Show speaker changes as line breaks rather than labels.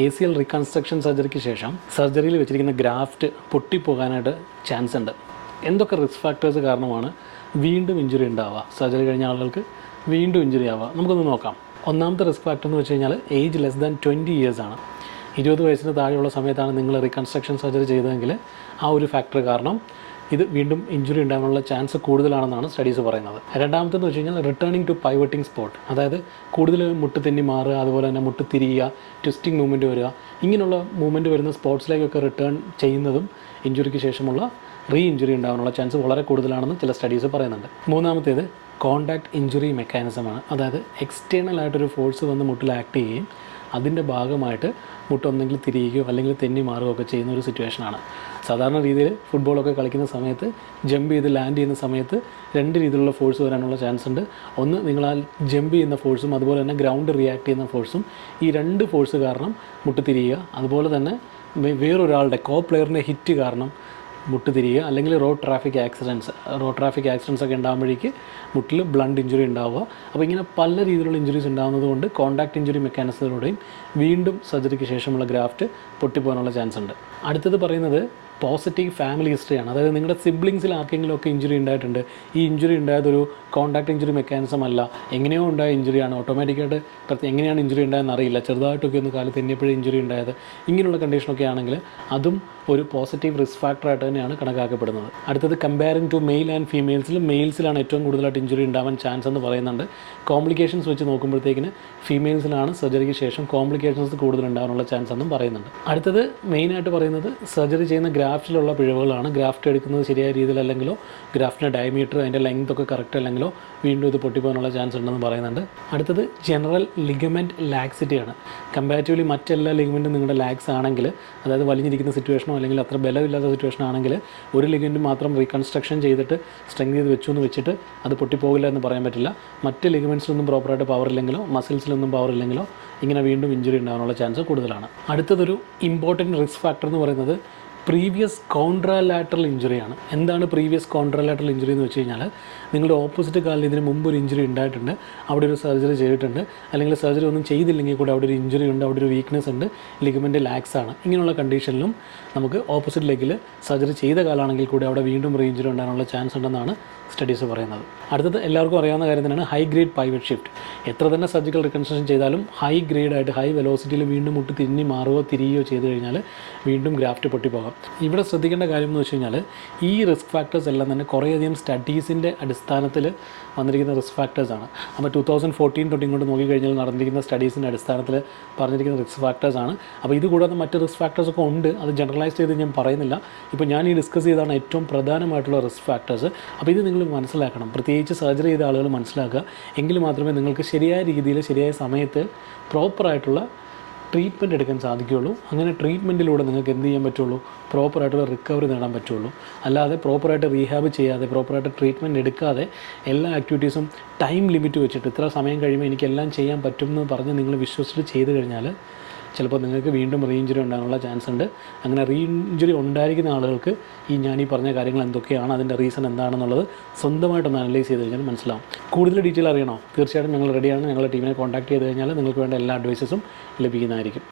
A C L reconstruction സർജറിക്ക് ശേഷം സർജറിയിൽ വെച്ചിരിക്കുന്ന ഗ്രാഫ്റ്റ് പൊട്ടിപ്പോകാനായിട്ട് ചാൻസ് ഉണ്ട്. എന്തൊക്കെ റിസ്ക് ഫാക്ടേഴ്സ് കാരണമാണ് വീണ്ടും ഇഞ്ചുറി ഉണ്ടാവുക? സർജറി കഴിഞ്ഞ ആളുകൾക്ക് വീണ്ടും ഇഞ്ചുറി ആവുക. നമുക്കൊന്ന് നോക്കാം. ഒന്നാമത്തെ റിസ്ക് ഫാക്ടർ എന്ന് വെച്ച് കഴിഞ്ഞാൽ age less than twenty years ആണ്. ഇരുപത് വയസ്സിന് താഴെയുള്ള സമയത്താണ് നിങ്ങൾ റീകൺസ്ട്രക്ഷൻ സർജറി ചെയ്തതെങ്കിൽ ആ ഒരു ഫാക്ടർ കാരണം ഇത് വീണ്ടും ഇഞ്ചുറി ഉണ്ടാകാനുള്ള ചാൻസ് കൂടുതലാണെന്നാണ് സ്റ്റഡീസ് പറയുന്നത്. രണ്ടാമത്തെന്ന് വെച്ച് കഴിഞ്ഞാൽ റിട്ടേണിംഗ് ടു പൈവട്ടിംഗ് സ്പോട്ട് അതായത് കൂടുതൽ മുട്ട് തെന്നി മാറുക അതുപോലെ തന്നെ മുട്ട് തിരിയുക ട്വിസ്റ്റിംഗ് മൂവ്മെന്റ് വരിക ഇങ്ങനെയുള്ള മൂവ്മെന്റ് വരുന്ന സ്പോർട്സിലേക്കൊക്കെ റിട്ടേൺ ചെയ്യുന്നതും ഇഞ്ചുറിക്ക് ശേഷമുള്ള റീ ഇഞ്ചുറി ഉണ്ടാകാനുള്ള ചാൻസ് വളരെ കൂടുതലാണെന്ന് ചില സ്റ്റഡീസ് പറയുന്നുണ്ട്. മൂന്നാമത്തേത് കോണ്ടാക്ട് ഇഞ്ചുറി മെക്കാനിസമാണ് അതായത് എക്സ്റ്റേണൽ ആയിട്ടൊരു ഫോഴ്സ് വന്ന് മുട്ടിൽ ആക്ട് ചെയ്യുകയും അതിന്റെ ഭാഗമായിട്ട് മുട്ടൊന്നെങ്കിൽ തിരിയുകയോ അല്ലെങ്കിൽ തെന്നി മാറുകയോ ഒക്കെ ചെയ്യുന്ന ഒരു സിറ്റുവേഷനാണ് സാധാരണ രീതിയിൽ ഫുട്ബോളൊക്കെ കളിക്കുന്ന സമയത്ത് ജമ്പ് ചെയ്ത് ലാൻഡ് ചെയ്യുന്ന സമയത്ത് രണ്ട് രീതിയിലുള്ള ഫോഴ്സ് വരാനുള്ള ചാൻസ് ഉണ്ട്. ഒന്ന് നിങ്ങൾ ആ ജമ്പ് ചെയ്യുന്ന ഫോഴ്സും അതുപോലെ തന്നെ ഗ്രൗണ്ട് റിയാക്ട് ചെയ്യുന്ന ഫോഴ്സും ഈ രണ്ട് ഫോഴ്സ് കാരണം മുട്ട് തിരിയുക. അതുപോലെ തന്നെ വേറൊരാളുടെ കോ പ്ലെയറിന്റെ ഹിറ്റ് കാരണം മുട്ട് തിരിയുക അല്ലെങ്കിൽ road traffic accidents road traffic accidents ഒക്കെ ഉണ്ടാകുമ്പോഴേക്ക് മുട്ടിൽ ബ്ലണ്ട് ഇഞ്ചുറി ഉണ്ടാവുക. അപ്പോൾ ഇങ്ങനെ പല രീതിയിലുള്ള ഇഞ്ചുറീസ് ഉണ്ടാകുന്നത് കൊണ്ട് കോണ്ടാക്ട് ഇഞ്ചുറി മെക്കാനിസത്തിലൂടെയും വീണ്ടും സർജറിക്ക് ശേഷമുള്ള ഗ്രാഫ്റ്റ് പൊട്ടിപ്പോകാനുള്ള ചാൻസ് ഉണ്ട്. അടുത്തത് പറയുന്നത് പോസിറ്റീവ് ഫാമിലി ഹിസ്റ്ററിയാണ് അതായത് നിങ്ങളുടെ സിബ്ലിങ്സിൽ ആർക്കെങ്കിലും ഒക്കെ ഇഞ്ചുറി ഉണ്ടായിട്ടുണ്ട്. ഈ ഇഞ്ചുറി ഉണ്ടായതൊരു കോൺടാക്ട് ഇഞ്ചുറി മെക്കാനിസം അല്ല. എങ്ങനെയോ ഉണ്ടായ ഇഞ്ചുറിയാണ് ഓട്ടോമാറ്റിക്കായിട്ട് എങ്ങനെയാണ് ഇഞ്ചുറി ഉണ്ടായെന്ന് അറിയില്ല. ചെറുതായിട്ടൊക്കെ ഒന്ന് കാലത്ത് എന്നെപ്പോഴും ഇഞ്ചുറി ഉണ്ടായത്. ഇങ്ങനെയുള്ള കണ്ടീഷനൊക്കെ ആണെങ്കിൽ അതും ഒരു പോസിറ്റീവ് റിസ്ക് ഫാക്ടറായിട്ട് തന്നെയാണ് കണക്കാക്കപ്പെടുന്നത്. അടുത്തത് കമ്പയറിംഗ് ടു മെയിൽ ആൻഡ് ഫീമെയിൽസിൽ മെയിൽസിലാണ് ഏറ്റവും കൂടുതലായിട്ട് ഇഞ്ചുറി ഉണ്ടാവാൻ ചാൻസ് എന്ന് പറയുന്നുണ്ട്. കോംപ്ലിക്കേഷൻസ് വെച്ച് നോക്കുമ്പോഴത്തേക്കിന് ഫീമെയിൽസിലാണ് സർജറിക്ക് ശേഷം കോംപ്ലിക്കേഷൻസ് കൂടുതൽ ഉണ്ടാകാനുള്ള ചാൻസ് എന്നും പറയുന്നുണ്ട്. അടുത്തത് മെയിനായിട്ട് പറയുന്നത് സർജറി ചെയ്യുന്ന ഗ്രാഫ്റ്റിലുള്ള പിഴവുകളാണ്. ഗ്രാഫ്റ്റ് എടുക്കുന്നത് ശരിയായ രീതിയിൽ അല്ലെങ്കിലോ ഗ്രാഫ്റ്റിന്റെ ഡയമീറ്റർ അതിന്റെ ലെങ്ത് ഒക്കെ കറക്റ്റ് അല്ലെങ്കിലോ വീണ്ടും ഇത് പൊട്ടിപ്പോകാനുള്ള ചാൻസ് ഉണ്ടെന്ന് പറയുന്നുണ്ട്. അടുത്തത് ജനറൽ ലിഗമെന്റ് ലാക്സിറ്റിയാണ് കമ്പാരിറ്റീവ്ലി മറ്റെല്ലാ ലിഗമെന്റും നിങ്ങളുടെ ലാക്സ് ആണെങ്കിൽ അതായത് വലിഞ്ഞിരിക്കുന്ന സിറ്റുവേഷനോ അല്ലെങ്കിൽ അത്ര ബലമില്ലാത്ത സിറ്റുവേഷൻ ആണെങ്കിൽ ഒരു ലിഗമെന്റ് മാത്രം റീകൺസ്ട്രക്ഷൻ ചെയ്തിട്ട് സ്ട്രെങ്ത് ചെയ്ത് വെച്ചു എന്ന് വെച്ചിട്ട് അത് പൊട്ടിപ്പോകില്ല എന്ന് പറയാൻ പറ്റില്ല. മറ്റ് ലിഗമെൻസിലൊന്നും പ്രോപ്പറായിട്ട് പവർ ഇല്ലെങ്കിലോ മസിൽസിലൊന്നും പവർ ഇല്ലെങ്കിലോ ഇങ്ങനെ വീണ്ടും ഇഞ്ചുറി ഉണ്ടാകാനുള്ള ചാൻസ് കൂടുതലാണ്. അടുത്തതൊരു ഇമ്പോർട്ടന്റ് റിസ്ക് ഫാക്ടർ എന്ന് പറയുന്നത് പ്രീവിയസ് കോൺട്രാലാറ്ററൽ ഇഞ്ചുറിയാണ് എന്താണ് പ്രീവിയസ് കോൺട്രാലാറ്ററൽ ഇഞ്ചുറി എന്ന് വെച്ച് കഴിഞ്ഞാൽ നിങ്ങളുടെ ഓപ്പോസിറ്റ് കാലിൽ ഇതിന് മുമ്പ് ഒരു ഇഞ്ചുറി ഉണ്ടായിട്ടുണ്ട്. അവിടെ ഒരു സർജറി ചെയ്തിട്ടുണ്ട്. അല്ലെങ്കിൽ സർജറി ഒന്നും ചെയ്തില്ലെങ്കിൽ കൂടെ അവിടെ ഒരു ഇഞ്ചുറി ഉണ്ട് അവിടെ ഒരു വീക്ക്നെസ് ഉണ്ട് ലിഗമെന്റ് ലാക്സ് ആണ്. ഇങ്ങനെയുള്ള കണ്ടീഷനിലും നമുക്ക് ഓപ്പോസിറ്റ് ലെഗിൽ സർജറി ചെയ്ത കാലാണെങ്കിൽ കൂടി അവിടെ വീണ്ടും റീ ഇഞ്ചുറി ഉണ്ടാകാനുള്ള ചാൻസ് ഉണ്ടെന്നാണ് സ്റ്റഡീസ് പറയുന്നത്. അടുത്തത് എല്ലാവർക്കും അറിയാവുന്ന കാര്യം തന്നെയാണ് ഹൈ ഗ്രേഡ് പൈവറ്റ് ഷിഫ്റ്റ് എത്ര തന്നെ സർജിക്കൽ റിക്കൺസ്ട്രക്ഷൻ ചെയ്താലും ഹൈ ഗ്രേഡായിട്ട് ഹൈ വെലോസിറ്റിയിൽ വീണ്ടും മുട്ടി തിരിഞ്ഞ് മാറുകയോ തിരിയുകയോ ചെയ്ത് കഴിഞ്ഞാൽ വീണ്ടും ഗ്രാഫ്റ്റ് പൊട്ടിപ്പോകാം. ഇവിടെ ശ്രദ്ധിക്കേണ്ട കാര്യം എന്ന് വെച്ച് കഴിഞ്ഞാൽ ഈ റിസ്ക് ഫാക്ടേഴ്സ് എല്ലാം തന്നെ കുറേയധികം സ്റ്റഡീസിന്റെ അടിസ്ഥാനത്തിൽ വന്നിരിക്കുന്ന റിസ്ക് ഫാക്ടേഴ്സാണ് അപ്പോൾ ടു തൗസൻഡ് ഫോർട്ടീൻ തൊട്ട് ഇങ്ങോട്ട് നോക്കിക്കഴിഞ്ഞാൽ നടന്നിരിക്കുന്ന സ്റ്റഡീസിന്റെ അടിസ്ഥാനത്തിൽ പറഞ്ഞിരിക്കുന്ന റിസ്ക് ഫാക്ടേഴ്സാണ് അപ്പോൾ ഇത് കൂടാതെ മറ്റ് റിസ്ക് ഫാക്ടേഴ്സ് ഒക്കെ ഉണ്ട്. അത് ജനറലൈസ് ചെയ്ത് ഞാൻ പറയുന്നില്ല. ഇപ്പോൾ ഞാൻ ഈ ഡിസ്കസ് ചെയ്താണ് ഏറ്റവും പ്രധാനമായിട്ടുള്ള റിസ്ക് ഫാക്ടേഴ്സ് അപ്പോൾ ഇത് നിങ്ങൾ മനസ്സിലാക്കണം. പ്രത്യേകിച്ച് സർജറി ചെയ്ത ആളുകൾ മനസ്സിലാക്കുക. എങ്കിൽ മാത്രമേ നിങ്ങൾക്ക് ശരിയായ രീതിയിൽ ശരിയായ സമയത്ത് പ്രോപ്പറായിട്ടുള്ള ട്രീറ്റ്മെന്റ് എടുക്കാൻ സാധിക്കുകയുള്ളൂ. അങ്ങനെ ട്രീറ്റ്മെന്റിലൂടെ നിങ്ങൾക്ക് എന്ത് ചെയ്യാൻ പറ്റുള്ളൂ? പ്രോപ്പറായിട്ടുള്ള റിക്കവറി നേടാൻ പറ്റുള്ളൂ. അല്ലാതെ പ്രോപ്പറായിട്ട് റീഹാബ് ചെയ്യാതെ പ്രോപ്പറായിട്ട് ട്രീറ്റ്മെന്റ് എടുക്കാതെ എല്ലാ ആക്ടിവിറ്റീസും ടൈം ലിമിറ്റ് വെച്ചിട്ട് ഇത്ര സമയം കഴിയുമ്പോൾ എനിക്കെല്ലാം ചെയ്യാൻ പറ്റും എന്ന് പറഞ്ഞ് നിങ്ങൾ വിശ്വസിച്ച് ചെയ്ത് കഴിഞ്ഞാൽ ചിലപ്പോൾ നിങ്ങൾക്ക് വീണ്ടും റീ ഇഞ്ചുറി ഉണ്ടാകാനുള്ള ചാൻസ് ഉണ്ട്. അങ്ങനെ റീ ഇഞ്ചുറി ഉണ്ടായിരിക്കുന്ന ആളുകൾക്ക് ഈ ഞാൻ ഈ പറഞ്ഞ കാര്യങ്ങൾ എന്തൊക്കെയാണ് അതിന്റെ റീസൺ എന്താണെന്നുള്ളത് സ്വന്തമായിട്ടൊന്ന് അനലൈസ് ചെയ്ത് കഴിഞ്ഞാൽ മനസ്സിലാവും. കൂടുതൽ ഡീറ്റെയിൽ അറിയണോ? തീർച്ചയായിട്ടും ഞങ്ങൾ റെഡിയാണ് ഞങ്ങളുടെ ടീമിനെ കോൺടാക്ട് ചെയ്ത് കഴിഞ്ഞാൽ നിങ്ങൾക്ക് വേണ്ട എല്ലാ അഡ്വൈസസും ലഭിക്കുന്നതായിരിക്കും.